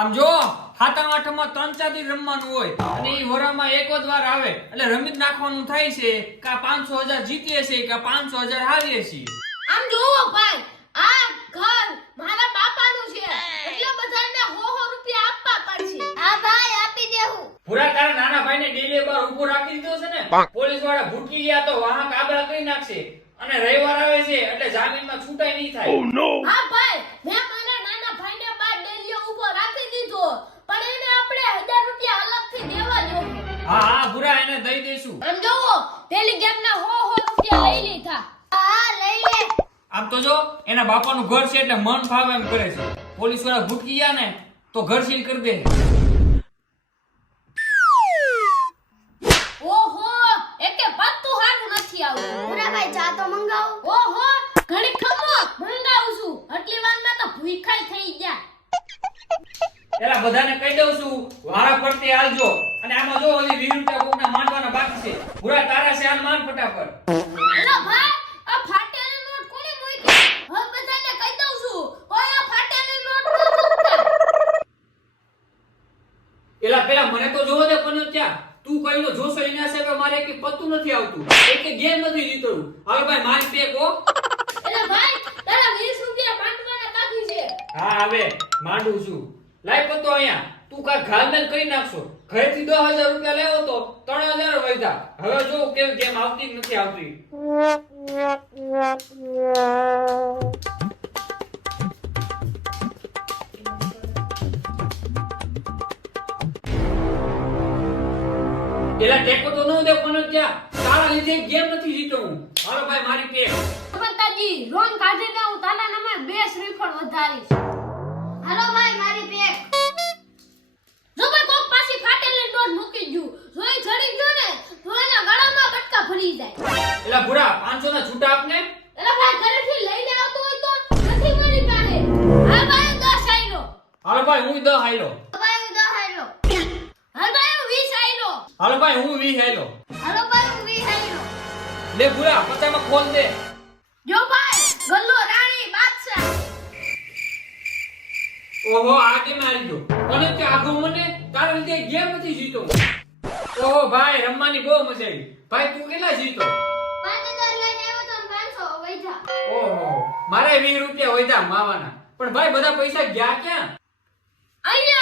આમ જો હાથમ આઠમમાં 3-4 દી રમવાનું હોય અને ઈ વરામાં એક જ વાર આવે એટલે રમી જ નાખવાનું થાય છે કે 500,000 જીતીએ છે કે 500,000 હારીએ છીએ. આમ જોવો ભાઈ, આ ઘર મારા બાપાનું છે એટલે બધાને 100 રૂપિયા આપવા પડશે. હા ભાઈ, આપી દેવું. પૂરા તારા નાના ભાઈને ડેલી બાર ઊભો રાખી દીધો છે ને, પોલીસ વાળા ભૂટકી ગયા તો વાહન કાબરા કરી નાખશે અને રવિવાર આવે છે એટલે જામીનમાં છૂટાઈ નહીં થાય. હા ભાઈ, મેં મારા નાના ભાઈને બાર ડેલીએ ઊભો રાખી દીધો, પણ એને આપણે 1000 રૂપિયા અલગથી દેવા જોઈએ. હા હા ભૂરા એને દઈ દેશું. આમ જોવો, પેલી ગેમના 100 રૂપિયા લઈ લીધા. હા, લઈ લે. આમ તો જો એના બાપાનું ઘર છે એટલે મન ફાવે એમ કરે છે. પોલીસ વાળા ભૂટકી ગયા ને તો ઘર સીલ કરી દે. ઓહો, એકે પત્તું હારું નથી આવતું. પૂરા ભાઈ, ચા તો મંગાવો. ઓહો, ઘણી ખમો મંગાવું છું. આટલી વારમાં તો ભૂખાઈ થઈ ગયા. એલા બધાને કહી દઉં છું વારા ફરતી હાલજો અને આમાં જો ઓલી 20 રૂપિયા કોકના માંડવાના બાકી છે. પૂરા તારા છે હાલ માંડ ફટાફટ. એલા ભાઈ, આ ફાટેલી નોટ કોને મૂકી? હવે બધાને કહી દઉં છું, ઓય આ ફાટેલી નોટ ન મૂકતા. એલા પેલા મને તો જોવો દે પણ ત્યાં તું કઈનો જોશો એના છે કે મારે કે પત્તું નથી આવતું, એક ગેમ નથી જીતવું. હાલો ભાઈ મારી પેક હો. એલા ભાઈ, તારા 20 રૂપિયા માંડવાના બાકી છે. હા હવે માંડું છું. લાઈ પત્તો અહીંયા. તું કા ઘાલમેલ કરી નાખશો. ઘરેથી 10,000 રૂપિયા લેવો તો 3,000 વધ્યા. હવે જો કેમ ગેમ આવતી કે નથી આવતી. એલા ટેકો તો ન દે પણ ત્યાં તારા લીધે ગેમ નથી જીતો હું. હાલો ભાઈ મારી પેક. માતાજી, લોન કાઢીને હું તારા નામે 2 શ્રીફળ વધારીશ. હાલો ભાઈ, મારી પેક. જો ભાઈ કોક પાછી ફાટેલી નોટ મૂકી ગયું, જોઈ ચડી ગયો ને તો એના ગળામાં બટકા ભરી જાય. એલા ભૂરા 500 ના છૂટા આપને. એલા ભાઈ, ઘરેથી લઈને આવતો હોય તો નથી મારી પાસે. હા ભાઈ, 10 આયરો. હાલો ભાઈ હું 10 આયલો. ભાઈ, હું 10 આયરો. હા ભાઈ, હું 20 આયરો. હાલો ભાઈ હું 20 આયલો. હાલો ભાઈ, હું 20 આયરો. લે ભૂરા પચામાં ખોલ દે. જો ભાઈ, ગલ્લો રાણી બાદશાહ. ઓહો આ કેમ હારી ગયો? અને તે આગો મને તારા લીધે ગેમ નથી જીતો. ઓહો ભાઈ રમવાની બહુ મજા આવી. ભાઈ તું કેટલા જીતો? 5000 લઈને આવ્યો તો 500 વૈધા. ઓહો મારે 20 રૂપિયા વધ્યા માવાના. પણ ભાઈ બધા પૈસા ગયા ક્યાં? અહીંયા